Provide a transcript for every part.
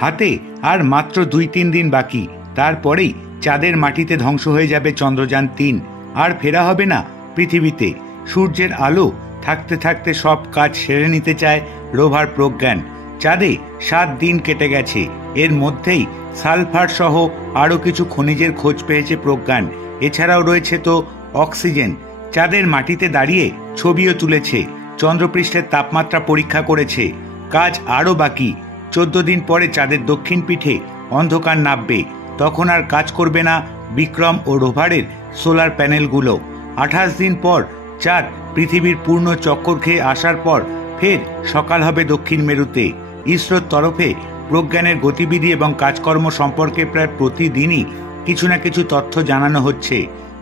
হাতে আর মাত্র দুই তিন দিন বাকি। তারপরেই চাঁদের মাটিতে ধ্বংস হয়ে যাবে চন্দ্রযান তিন। আর ফেরা হবে না পৃথিবীতে। সূর্যের আলো থাকতে থাকতে সব কাজ সেরে নিতে চায় রোভার প্রজ্ঞান। চাঁদে সাত দিন কেটে গেছে। এর মধ্যেই সালফার সহ আরও কিছু খনিজের খোঁজ পেয়েছে প্রজ্ঞান। এছাড়াও রয়েছে তো অক্সিজেন। চাঁদের মাটিতে দাঁড়িয়ে ছবিও তুলেছে। চন্দ্রপৃষ্ঠের তাপমাত্রা পরীক্ষা করেছে। কাজ আরও বাকি। চোদ্দ দিন পরে চাঁদের দক্ষিণ পিঠে অন্ধকার নামবে তখন আর কাজ করবে না বিক্রম ও রোভারের সোলার প্যানেলগুলো। আঠাশ দিন পর চাঁদ পৃথিবীর পূর্ণ চক্কর খেয়ে আসার পর ফের সকাল হবে দক্ষিণ মেরুতে। ইসরোর তরফে প্রজ্ঞানের গতিবিধি এবং কাজকর্ম সম্পর্কে প্রায় প্রতিদিনই কিছু না কিছু তথ্য জানানো হচ্ছে।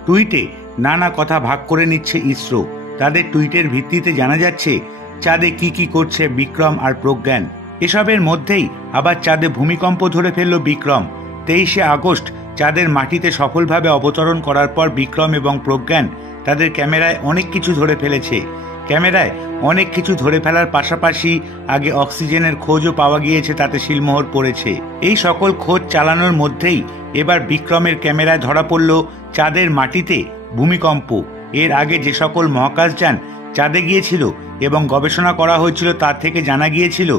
টুইটে নানা কথা ভাগ করে নিচ্ছে ইসরো। তাদের টুইটের ভিত্তিতে জানা যাচ্ছে, চাঁদে কি কি করছে বিক্রম আর প্রজ্ঞান। এসবের মধ্যেই আবার চাঁদে ভূমিকম্প ধরে ফেলল বিক্রম। তেইশে আগস্ট চাঁদের মাটিতে সফলভাবে অবতরণ করার পর বিক্রম এবং প্রজ্ঞান তাদের ক্যামেরায় অনেক কিছু ধরে ফেলেছে। ক্যামেরায় অনেক কিছু ধরে ফেলার পাশাপাশি আগে অক্সিজেনের খোঁজও পাওয়া গিয়েছে, তাতে শিলমোহর পড়েছে। এই সকল খোঁজ চালানোর মধ্যেই এবার বিক্রমের ক্যামেরায় ধরা পড়ল চাঁদের মাটিতে ভূমিকম্প। এর আগে যে সকল মহাকাশযান চাঁদে গিয়েছিল এবং গবেষণা করা হয়েছিল তার থেকে জানা গিয়েছিল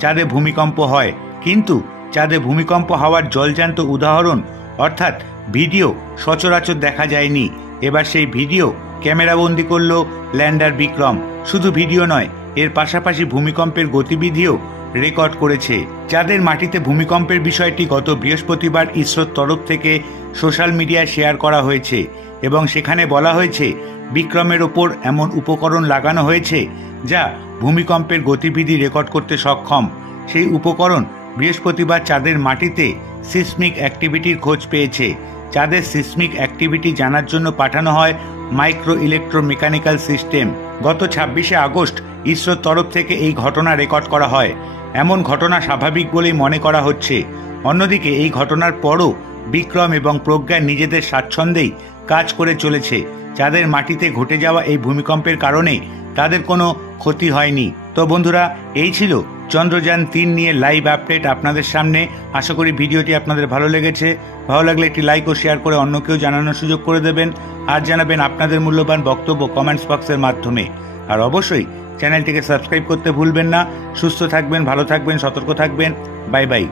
চাঁদে ভূমিকম্প হয়। কিন্তু চাঁদে ভূমিকম্প হওয়ার জলজান্ত উদাহরণ, অর্থাৎ ভিডিও সচরাচর দেখা যায়নি। এবার সেই ভিডিও ক্যামেরাবন্দি করল ল্যান্ডার বিক্রম। শুধু ভিডিও নয়, এর পাশাপাশি ভূমিকম্পের গতিবিধিও রেকর্ড করেছে। চাঁদের মাটিতে ভূমিকম্পের বিষয়টি গত বৃহস্পতিবার ইসরোর তরফ থেকে সোশ্যাল মিডিয়ায় শেয়ার করা হয়েছে এবং সেখানে বলা হয়েছে, বিক্রমের ওপর এমন উপকরণ লাগানো হয়েছে যা ভূমিকম্পের গতিবিধি রেকর্ড করতে সক্ষম। সেই উপকরণ বৃহস্পতিবার চাঁদের মাটিতে সিসমিক অ্যাক্টিভিটির খোঁজ পেয়েছে। চাঁদের সিসমিক অ্যাক্টিভিটি জানার জন্য পাঠানো হয় মাইক্রো ইলেকট্রোমেকানিক্যাল সিস্টেম। গত ছাব্বিশে আগস্ট ইসরোর তরফ থেকে এই ঘটনা রেকর্ড করা হয়। এমন ঘটনা স্বাভাবিক বলেই মনে করা হচ্ছে। অন্যদিকে এই ঘটনার পরও বিক্রম এবং প্রজ্ঞা নিজেদের স্বাচ্ছন্দ্যেই কাজ করে চলেছে। যাদের মাটিতে ঘটে যাওয়া এই ভূমিকম্পের কারণে তাদের কোনো ক্ষতি হয়নি। তো বন্ধুরা, এই ছিল চন্দ্রযান তিন নিয়ে লাইভ আপডেট আপনাদের সামনে। আশা করি ভিডিওটি আপনাদের ভালো লেগেছে। ভালো লাগলে একটি লাইক ও শেয়ার করে অন্য কেউ জানানোর সুযোগ করে দেবেন। আর জানাবেন আপনাদের মূল্যবান বক্তব্য কমেন্টস বক্সের মাধ্যমে। আর অবশ্যই চ্যানেলটিকে সাবস্ক্রাইব করতে ভুলবেন না। সুস্থ থাকবেন, ভালো থাকবেন, সতর্ক থাকবেন। Bye bye